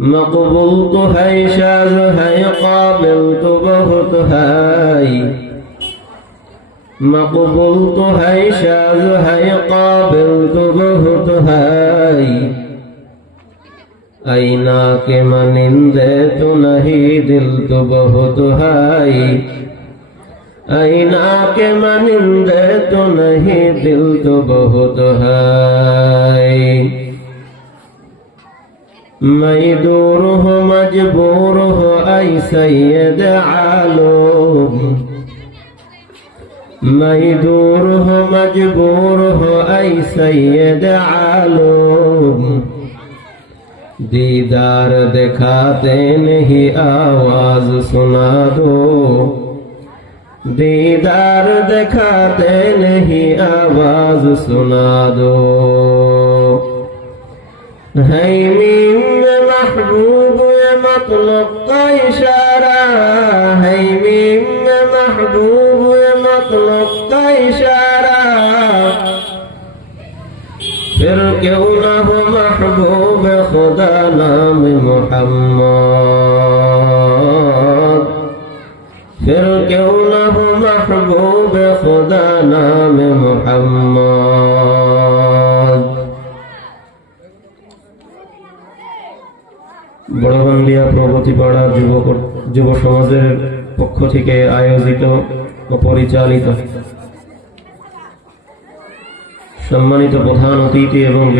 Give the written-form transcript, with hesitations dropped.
मकबूल तो है, शाज़ है, काबिल तो बहुत है। मकबूल तो है, शाज़ है, काबिल तो बहुत है। आईना के मनिंदे तो नहीं, दिल तो बहुत है। आईना के मनिंदे तो नहीं, दिल तो बहुत है। मैं दूर हो मजबूर हो ऐ सैयद आलम। मैं दूर हो मजबूर हो ऐ सैयद आलम। दीदार दिखाते नहीं, आवाज सुना दो। दीदार दिखाते नहीं, आवाज सुना दो। है मीम में महबूब ये मतलब का इशारा। है मीम में महबूब ये मतलब का इशारा। फिर क्यों न हो महबूब खुदा नाम मोहम्मद। फिर क्यों न हो महबूब खुदा नाम मोहम्मद। বড়বান্দিয়া প্রগতিপাড়া যুব সমাজের পক্ষ থেকে আয়োজিত ও পরিচালিত সম্মানিত প্রধান অতিথি এবং